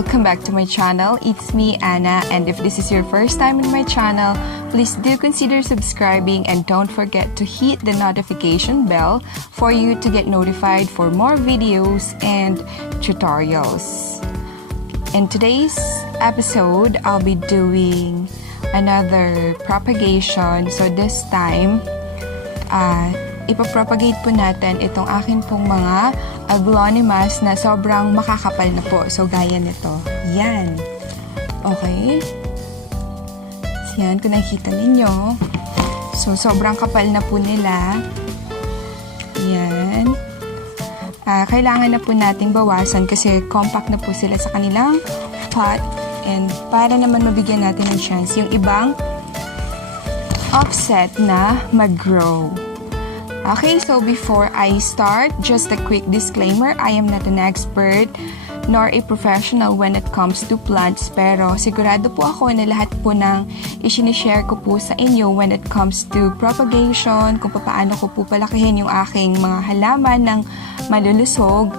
welcome back to my channel. It's me, Anna, and if this is your first time in my channel, please do consider subscribing and don't forget to hit the notification bell for you to get notified for more videos and tutorials. In today's episode, I'll be doing another propagation. So this time, ipopropagate po natin itong akin pong mga aglaonemas na sobrang makakapal na po. So, gaya nito. Yan. Okay. So, yan. Kung nakikita ninyo. So, sobrang kapal na po nila. Yan. Kailangan na po nating bawasan kasi compact na po sila sa kanilang pot. And para naman mabigyan natin ng chance yung ibang offset na mag-grow. Okay, so before I start, just a quick disclaimer, I am not an expert nor a professional when it comes to plants, pero sigurado po ako na lahat po ng isinishare ko po sa inyo when it comes to propagation, kung paano ko po palakihin yung aking mga halaman ng malulusog,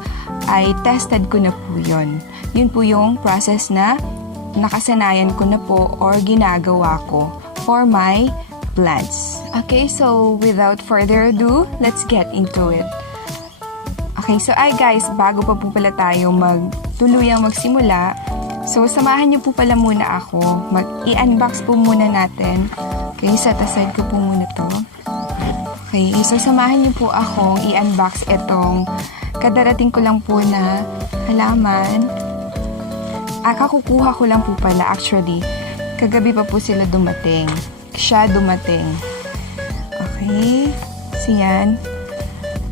ay tested ko na po yun. Yun po yung process na nakasanayan ko na po or ginagawa ko for my plants. Okay, so without further ado, let's get into it. Okay, so guys, bago pa po pala tayo tuluyang magsimula, so samahan niyo po pala muna ako. I-unbox po muna natin. Okay, set aside ko po muna to. Okay, so samahan niyo po akong i-unbox itong kadarating ko lang po na halaman. Kakukuha ko lang po pala actually. Kagabi pa po sila dumating. Siya dumating. Okay. So, yan.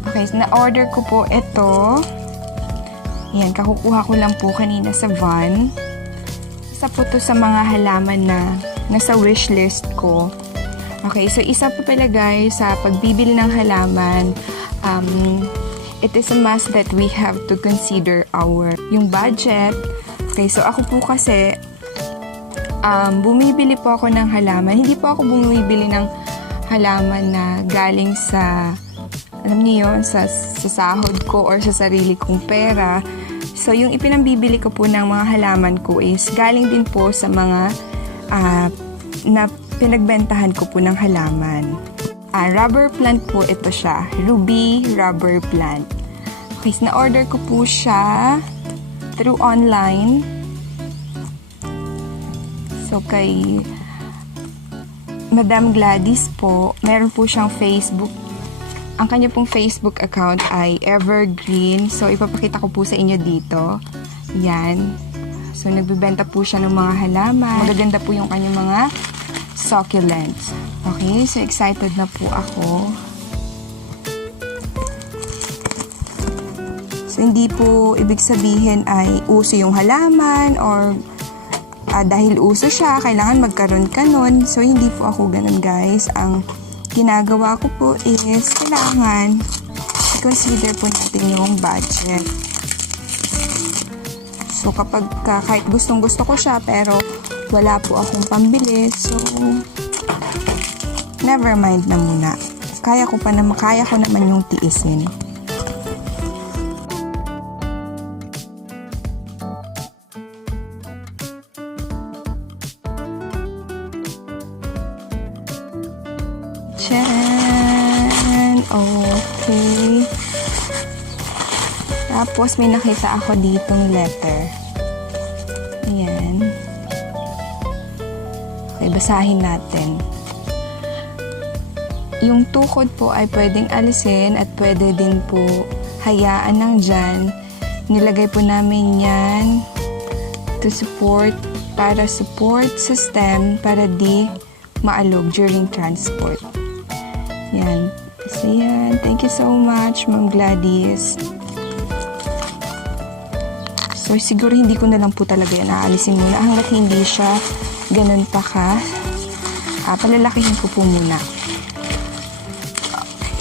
Okay. So, na-order ko po ito. Yan. Kakukuha ko lang po kanina sa van. Isa po to sa mga halaman na nasa wishlist ko. Okay. So, isa po pala guys sa pagbibili ng halaman. It is a must that we have to consider yung budget. Okay. So, ako po kasi bumibili po ako ng halaman. Hindi po ako bumibili ng halaman na galing sa, alam niyo yun, sa sahod ko or sa sarili kong pera. So, yung ipinambibili ko po ng mga halaman ko is galing din po sa mga na pinagbentahan ko po ng halaman. Rubber plant po ito siya. Ruby rubber plant. Okay, so na-order ko po siya through online. So, kay Madam Gladys po, meron po siyang Facebook. Ang kanya pong Facebook account ay Evergreen. So, ipapakita ko po sa inyo dito. Yan. So, nagbibenta po siya ng mga halaman. Magaganda po yung kanyang mga succulents. Okay, so excited na po ako. So, hindi po ibig sabihin ay uso yung halaman or dahil uso siya, kailangan magkaroon ka nun. So, hindi po ako ganun guys. Ang ginagawa ko po is kailangan i-consider po natin yung budget. So, kapag kahit gustong-gusto ko siya pero wala po akong pambili, so never mind na muna. Kaya ko naman yung tiisin. Okay. Tapos, may nakita ako ditong letter. Ayan. Okay, basahin natin. Yung tukod po ay pwedeng alisin at pwede din po hayaan ng dyan. Nilagay po namin yan para support system para di maalog during transport. Yan. So, yan. Thank you so much, Ma'am Gladys. So, siguro hindi ko na lang po talaga yan aalisin muna hanggat hindi siya ganun pa ka. Palalakihin ko po muna.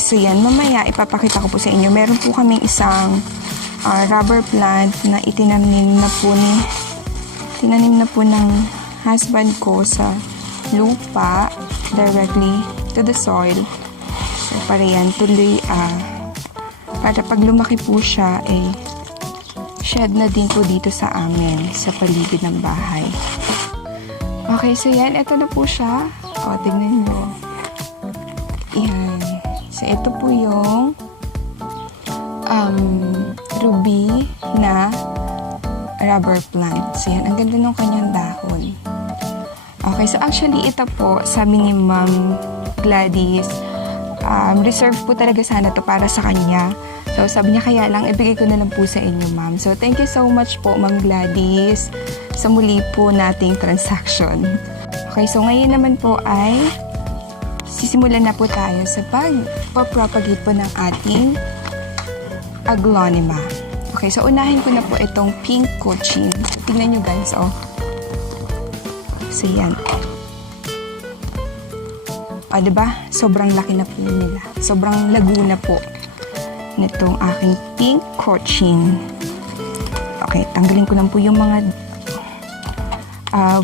So, yan. Mamaya, ipapakita ko po sa inyo. Meron po kaming isang rubber plant na itinanim na po ng husband ko sa lupa directly to the soil. So, para yan, tuloy, para pag lumaki po siya, shed na din po dito sa amin, sa paligid ng bahay. Okay, so yan, ito na po siya. O, tignan nyo. Yan. So, ito po yung ruby na rubber plant. So, yan, ang ganda ng kanyang dahon. Okay, so actually, ito po, sabi ni Ma'am Gladys, reserve po talaga sana to para sa kanya. So, sabi niya, kaya lang, ibigay ko na lang po sa inyo, ma'am. So, thank you so much po, Ma'am Gladys, sa muli po nating transaction. Okay, so ngayon naman po ay sisimulan na po tayo sa pag-propagate po ng ating AGLAONEMA. Okay, so unahin ko na po itong pink coaching. So, tingnan nyo guys, oh. So, yan. O, diba? Sobrang laki na po nila. Sobrang lago na po nitong aking pink coaching. Okay, tanggalin ko lang po yung mga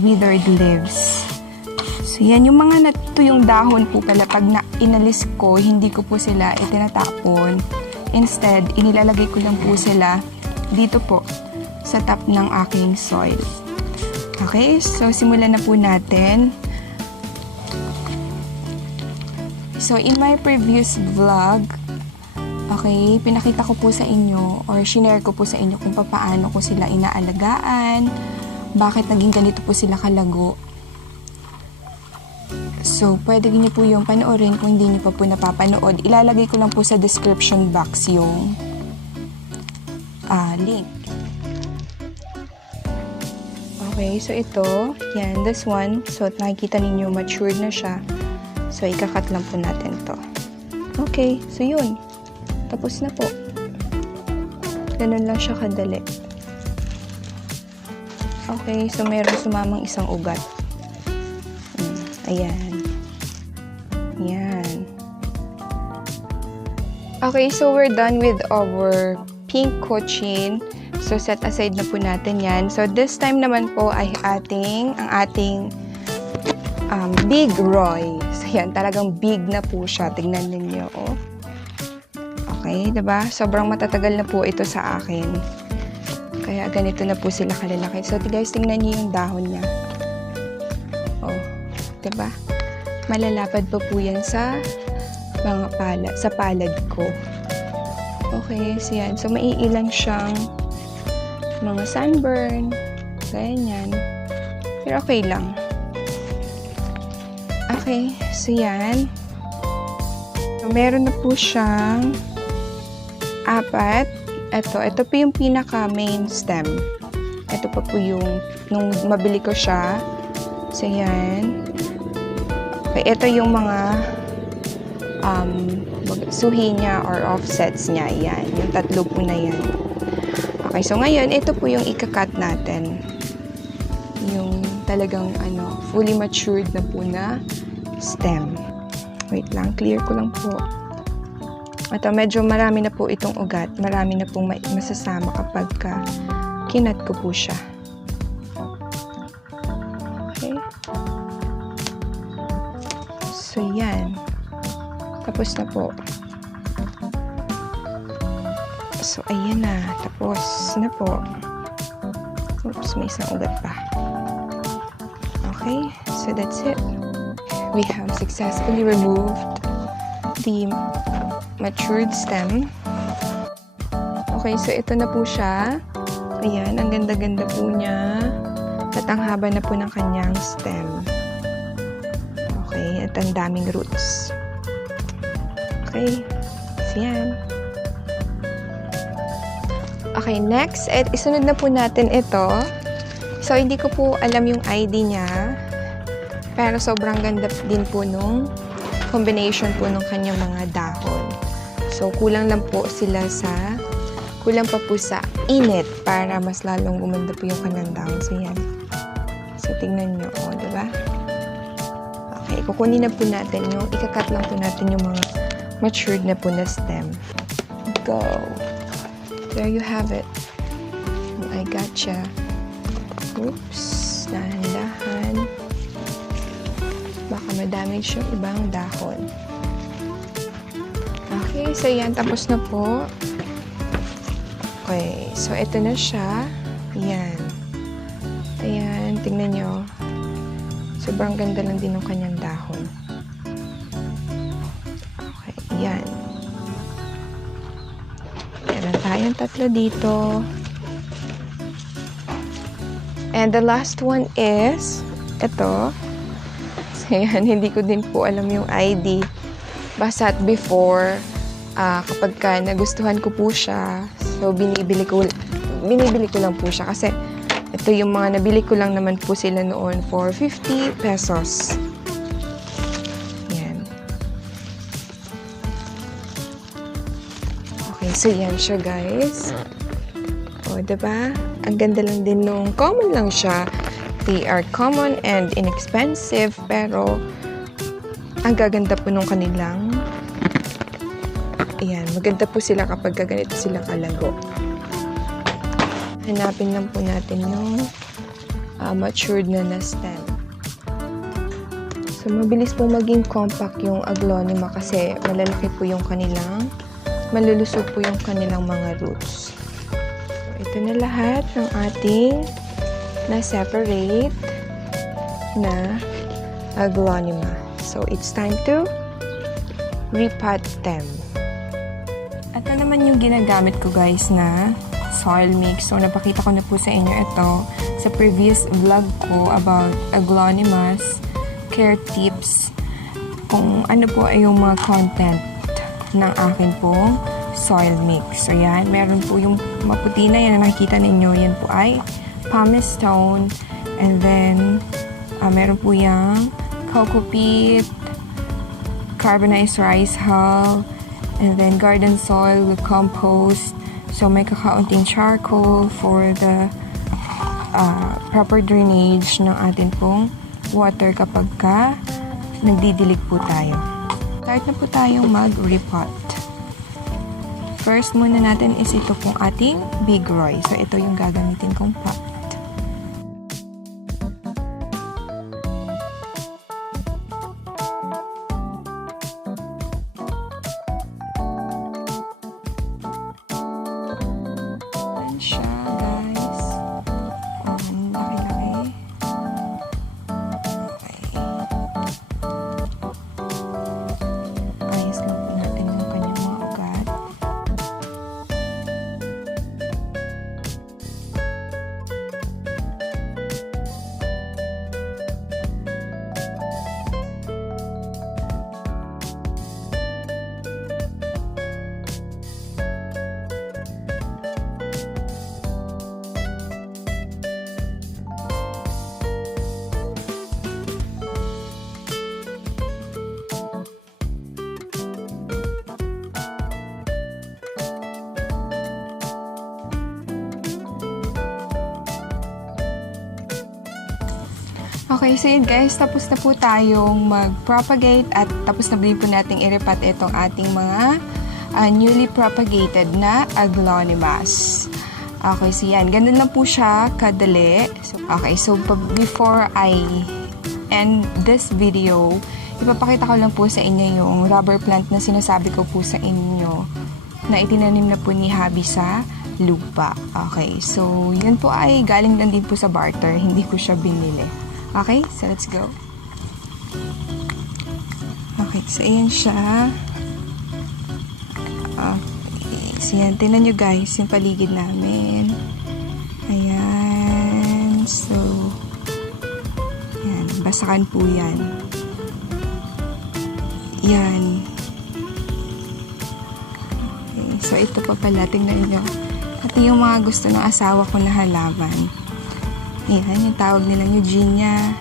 withered leaves. So, yan. Yung mga natuyong dahon po pala, pag inalis ko, hindi ko po sila itinatapon. Instead, inilalagay ko lang po sila dito po sa top ng aking soil. Okay, so simulan na po natin. So, in my previous vlog, okay, pinakita ko po sa inyo or shinare ko po sa inyo kung paano ko sila inaalagaan, bakit naging ganito po sila kalago. So, pwede niyo po yung panoorin kung hindi niyo pa po napapanood. Ilalagay ko lang po sa description box yung link. Okay, so ito, yan, this one. So, nakikita ninyo matured na siya. So, ikakat lang po natin to. Okay, so yun. Tapos na po. Ganun lang siya kadali. Okay, so meron sumamang isang ugat. Ayan. Ayan. Okay, so we're done with our pink coaching. So, set aside na po natin yan. So, this time naman po ay ang ating Big Roy. So, yan, talagang big na po siya. Tingnan ninyo, oh. Okay, diba? Sobrang matatagal na po ito sa akin. Kaya ganito na po sila kalalaki. So, guys, tingnan niyo yung dahon niya. Oh, diba? Malalapad pa po yan sa mga sa palad ko. Okay, so yan. So, maiilan siyang mga sunburn. Ganyan. Pero okay lang. Okay, so yan. So, meron na po siyang 4. Ito po yung pinaka main stem. Ito pa po yung, nung mabili ko siya. So, yan. Okay, ito yung mga suhi niya or offsets niya. Yan, yung 3 po na yan. Okay, so ngayon, ito po yung ikakat natin. Yung talagang, fully matured na po na stem. Wait lang, clear ko lang po. Ito, medyo marami na po itong ugat. Marami na pong masasama kapag kinat ko po siya. Okay. So, yan. Tapos na po. So, ayan na. Tapos na po. Oops, may isang ugat pa. Okay, so that's it. We have successfully removed the matured stem. Okay, so ito na po siya. Ayan, ang ganda-ganda po niya. At ang haba na po ng kanyang stem. Okay, at ang daming roots. Okay, so yan. Okay, next, isunod na po natin ito. So, hindi ko po alam yung ID niya. Pero sobrang ganda din po nung combination po ng kanyang mga dahon. So, kulang pa po sa init para mas lalong gumanda po yung kanyang dahon. So, yan. So, tingnan nyo. O, diba? Okay, kukunin na po natin yung, ikakat lang po natin yung mga matured na po na stem. Go! There you have it. I gotcha. Oops. Dahan-dahan. Baka madamage yung ibang dahon. Okay, so yan. Tapos na po. Okay, so ito na siya. Ayan. Ayan, tingnan nyo. Sobrang ganda lang din ng kanyang dahon. Okay, ayan. Meron tayong 3 dito. And the last one is ito. So, ayan, hindi ko din po alam yung ID. Basta't before, kapag nagustuhan ko po siya, so binibili ko lang po siya kasi ito yung mga nabili ko lang naman po sila noon for 50 pesos. Yan. Okay, so yan siya guys. O, diba? Ang ganda lang din nung common lang siya. They are common and inexpensive pero ang gaganda po nung kanilang. Ayan, maganda po sila kapag ganito sila kalago. Hanapin lang po natin yung matured na stem. So, mabilis po maging compact yung aglonema kasi malalaki po yung kanilang, malulusog po yung kanilang mga roots. So, ito na lahat ng ating na-separate na aglonema. So, it's time to repot them. Ito naman yung ginagamit ko guys na soil mix. So, napakita ko na po sa inyo ito sa previous vlog ko about aglaonemas, care tips, kung ano po ay yung mga content ng akin pong soil mix. So, yan. Meron po yung maputi na yan na nakikita ninyo. Yan po ay pumice stone. And then, meron po yung coco peat, carbonized rice hull, and then garden soil with compost. So, may kakaunting charcoal for the proper drainage ng atin pong water kapag nagdidilig po tayo. Start na po tayong mag-repot. First muna natin is ito pong ating Big Roy. So, ito yung gagamitin kong pot. Okay, so yun guys, tapos na po tayong mag-propagate at tapos na din po nating i-repot itong ating mga newly propagated na aglaonemas. Okay, so yan, ganun lang po siya kadali. Okay, so before I end this video, ipapakita ko lang po sa inyo yung rubber plant na sinasabi ko po sa inyo na itinanim na po ni Hubby sa lupa. Okay, so yun po ay galing lang din po sa barter, hindi ko siya binili. Okay, so let's go. Okay, so ayan siya. Okay, so yan, tingnan nyo guys, yung paligid namin. Ayan, so yan, basakan po yan. Yan. Okay, so ito pa pala, tingnan nyo. At yung mga gusto ng asawa ko na halaman. Ayan, yung tawag nila Eugenia.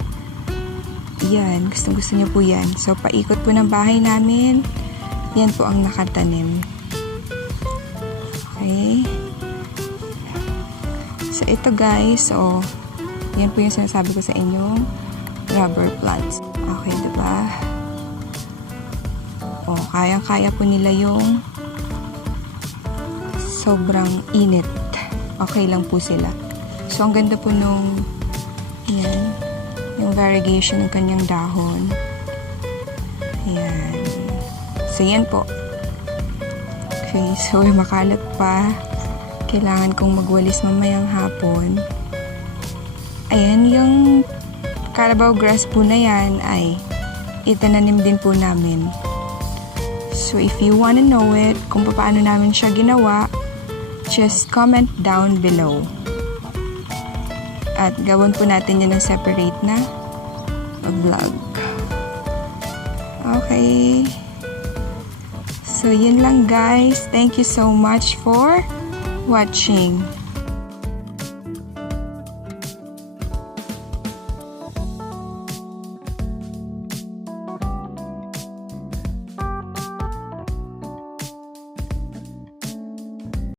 Yan, gustong-gusto niyo po yan. So, paikot po ng bahay namin. Yan po ang nakatanim. Okay. So, ito guys. So, yan po yung sinasabi ko sa inyong rubber plants. Okay, diba? O, kayang-kaya po nila yung sobrang init. Okay lang po sila. So, ang ganda po nung yan, yung variegation ng kanyang dahon. Ayan. So, yan po. Okay, so makalat pa. kailangan kong magwalis mamayang hapon. Ayan, yung Carabao grass po na yan ay itananim din po namin. So if you wanna know it, kung paano namin siya ginawa, just comment down below. At gawin po natin yan ng separate na vlog. Okay. So yun lang guys. Thank you so much for watching.